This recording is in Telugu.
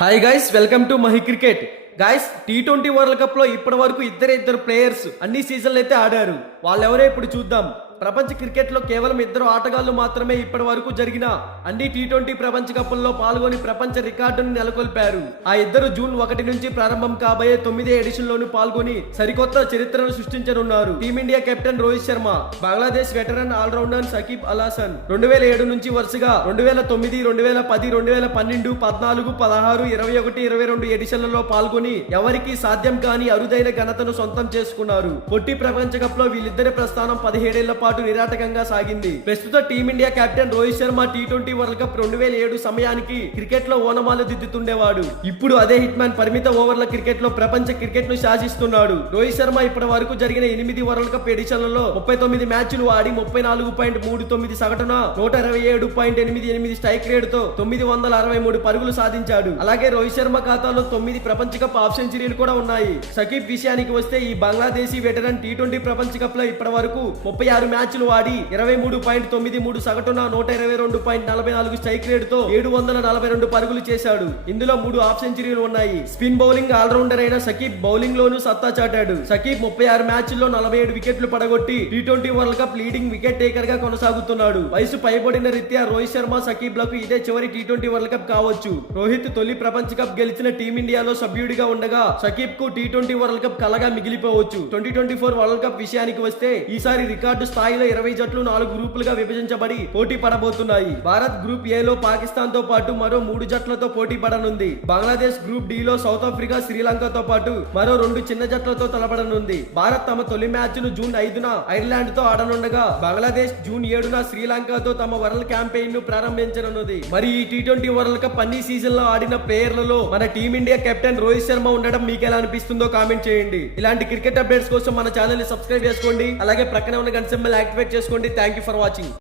Hi guys welcome to Mahi cricket guys T twenty world కప్లో ఇప్పటి వరకు ఇద్దరు ఇద్దరు ప్లేయర్స్ అన్ని సీజన్లు అయితే ఆడారు. వాళ్ళెవరే ఇప్పుడు చూద్దాం. ప్రపంచ క్రికెట్లో కేవలం ఇద్దరు ఆటగాళ్ళు మాత్రమే ఇప్పటి వరకు జరిగిన అన్ని టీ ట్వంటీ ప్రపంచ కప్పుల్లో పాల్గొని ప్రపంచ రికార్డును నెలకొల్పారు. ఆ ఇద్దరు జూన్ ఒకటి నుంచి ప్రారంభం కాబోయే తొమ్మిది ఎడిషన్ లోను పాల్గొని సరికొత్త చరిత్రను సృష్టించనున్నారు. Team India captain Rohit Sharma Bangladesh veteran allrounder Shakib Al Hasan రెండు వేల ఏడు నుంచి వరుసగా రెండు వేల తొమ్మిది రెండు వేల పది రెండు వేల పన్నెండు పద్నాలుగు పదహారు ఇరవై ఒకటి ఇరవై రెండు ఎడిషన్లలో పాల్గొని ఎవరికి సాధ్యం కాని అరుదైన ఘనతను సొంతం చేసుకున్నారు. పొట్టి ప్రపంచ కప్లో వీళ్ళిద్దరి ప్రస్థానం పదిహేడేళ్ళ పాటు నిరాటకంగా సాగింది. ప్రస్తుత team India captain Rohit Sharma T twenty world cup రెండు వేల ఏడు సమయానికి క్రికెట్లో ఓనమాలు దిద్దుతుండేవాడు. ఇప్పుడు అదే హిట్ మ్యాన్ పరిమిత ఓవర్ల క్రికెట్లో ప్రపంచ క్రికెట్ను శాసిస్తున్నాడు. రోహిత్ శర్మ ఇప్పటి వరకు జరిగిన ఎనిమిది వరల్డ్ కప్ ఎడిషన్లలో ముప్పై తొమ్మిది మ్యాచ్లు ఆడి ముప్పై నాలుగు పాయింట్ మూడు తొమ్మిది సగటున నూట ఇరవై ఏడు పాయింట్ ఎనిమిది ఎనిమిది స్ట్రైక్ రేట్తో తొమ్మిది వందల అరవై మూడు పరుగులు సాధించాడు. అలాగే రోహిత్ శర్మ ఖాతాలో తొమ్మిది ప్రపంచ కప్ హాఫ్ సెంచరీలు కూడా ఉన్నాయి. సకీబ్ విషయానికి వస్తే ఈ బంగ్లాదేశీ వెటరన్ టీ ట్వంటీ ప్రపంచ కప్లో ఇప్పటి వరకు ముప్పై ఆరు మ్యాచ్ మ్యాచ్లు ఆడి ఇరవై మూడు పాయింట్ తొమ్మిది మూడు సగటున నూట ఇరవై రెండు పాయింట్ నలభై నాలుగు స్ట్రైక్ రేట్తో ఏడు వందల నలభై రెండు పరుగులు చేశాడు. ఇందులో మూడు హాఫ్ సెంచరీలు ఉన్నాయి. స్పిన్ బౌలింగ్ ఆల్రౌండర్ అయిన సకీబ్ బౌలింగ్ లోను సత్తా చాటాడు. సకీబ్ ముప్పై ఆరు మ్యాచ్ల్లో నలభై ఏడు వికెట్లు పడగొట్టి T twenty world cup leading wicket టేకర్గా కొనసాగుతున్నాడు. వయసు పైబడిన రీత్యా రోహిత్ శర్మ సకీబ్లకు ఇదే చివరి టీ ట్వంటీ వరల్డ్ కప్ కావచ్చు. రోహిత్ తొలి ప్రపంచ కప్ గెలిచిన టీమిండియాలో సభ్యుడిగా ఉండగా సకీబ్కు టీ ట్వంటీ వరల్డ్ కప్ కలగా మిగిలిపోవచ్చు. Twenty twenty four world cup విషయానికి వస్తే ఈసారి రికార్డు స్థాయిలో ఇరవై జట్లు నాలుగు గ్రూపులుగా విభజించబడి పోటీ పడబోతున్నాయి. భారత్ గ్రూప్ ఏ లో పాకిస్తాన్తో పాటు మరో మూడు జట్లతో పోటీ పడనుంది. బంగ్లాదేశ్ గ్రూప్ డి లో సౌత్ ఆఫ్రికా శ్రీలంకతో పాటు మరో రెండు చిన్న జట్లతో తలపడనుంది. భారత్ తమ తొలి మ్యాచ్ను జూన్ ఐదున ఐర్లాండ్తో ఆడనుండగా బంగ్లాదేశ్ జూన్ ఏడున శ్రీలంకతో తమ వరల్డ్ క్యాంపెయిన్ను ప్రారంభించనున్నది. మరి ఈ టీ ట్వంటీ వరల్డ్ కప్ అన్ని సీజన్లో ఆడిన ప్లేయర్లలో మన టీమిండియా కెప్టెన్ రోహిత్ శర్మ ఉండడం మీకు ఎలా అనిపిస్తుందో కామెంట్ చేయండి. ఇలాంటి క్రికెట్ అప్డేట్స్ కోసం మన ఛానల్ని సబ్స్క్రైబ్ చేసుకోండి. అలాగే ప్రక్కనే ఉన్న గంట యాక్టివేట్ చేసుకోండి. Thank you for watching